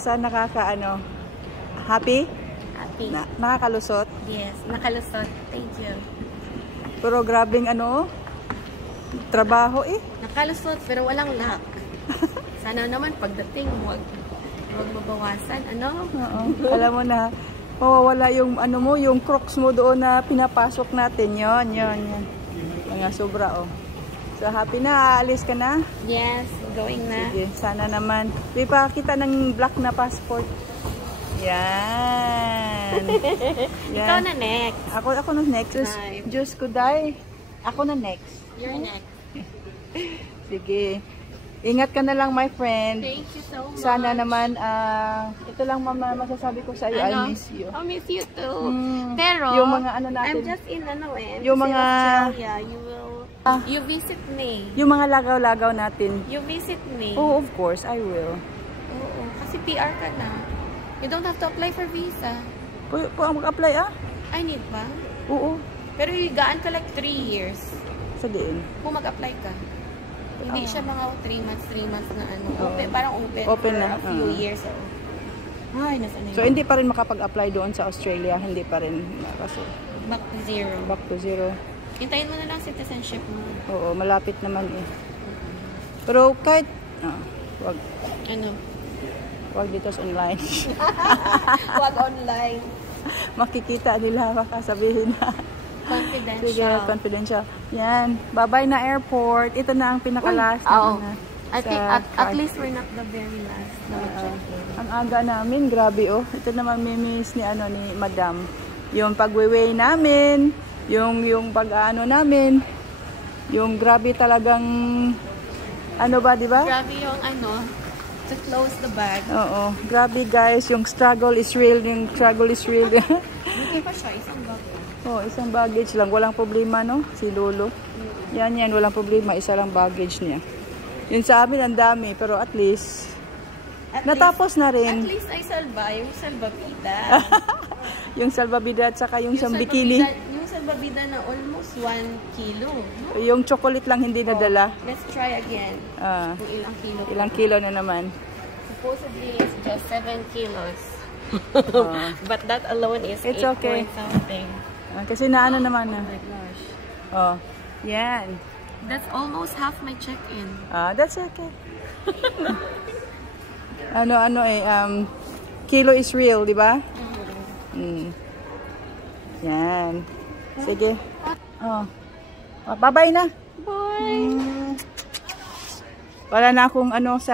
Saan nakakaano? Happy? Happy. Nakakalusot? Yes, nakalusot. Thank you. Pero grabing ano? Trabaho eh. Nakalusot pero walang luck. Sana naman pagdating wag mabawasan. Ano? Oo. Alam mo na, mawawala yung ano mo, yung crocs mo doon na pinapasok natin. Yon. Mga sobra oh. So happy na, aalis ka na? Yes, going na. Sige, sana naman. Di pa kita ng black na passport. Yan. Ikaw na next. Ako na next. Diyos ko, day. Ako na next. You're next. Sige. Ingat ka na lang, my friend. Thank you so much. Sana naman, ito lang mama masasabi ko sa iyo, I miss you. I miss you too. Pero, yung mga ano natin. I'm just in yung mga, Australia. You visit me. Yung mga lagaw-lagaw natin. You visit me. Oh, of course, I will. Oo, kasi PR ka na. You don't have to apply for visa. Mag-apply I need ba? Oo. Pero higaan ka like 3 years. Sa diin? Kung mag-apply ka. Hindi siya mga 3 months na ano. Open, parang open for na. a few years. Ay, nasa na yun. So, hindi pa rin makapag-apply doon sa Australia. Hindi pa rin. Kasi, back to zero. Back to zero. Hintayin mo na lang citizenship mo. Oo, malapit naman eh. Pero kahit, wag. Ano? Wag dito sa online. Wag online. Makikita nila, makasabihin na. Confidential. Sige, confidential. Yan. Bye-bye na airport. Ito na ang pinaka-last. I think at least we're not the very last. Ang aga namin, grabe oh. Ito naman miss ni Madam. Yung pag-weigh namin, yung pag-ano namin, yung grabe talagang ano ba, di ba? Grabe yung to close the bag. Oo. Grabe guys, yung struggle is real, Hindi pa siya, isang bag. Oh, isang baggage lang. Walang problema, no? Si Lolo. Yan, walang problema. Isa lang baggage niya. Yun sa amin, ang dami. Pero at least, natapos na rin. At least ay yung salbabida. Yung salbabida at saka yung bikini. Yung salbabida na almost 1 kilo. No? Yung chocolate lang hindi nadala. Let's try again. Kung ilang kilo. Ilang kilo na naman. Supposedly, it's just 7 kilos. But that alone is 8 okay. Point something. Kasi naano naman na. Oh my gosh. Oh, yan. That's almost half my check-in. That's okay. Kilo is real, di ba? Yan. Sige. Bye-bye na. Bye. Wala na akong sa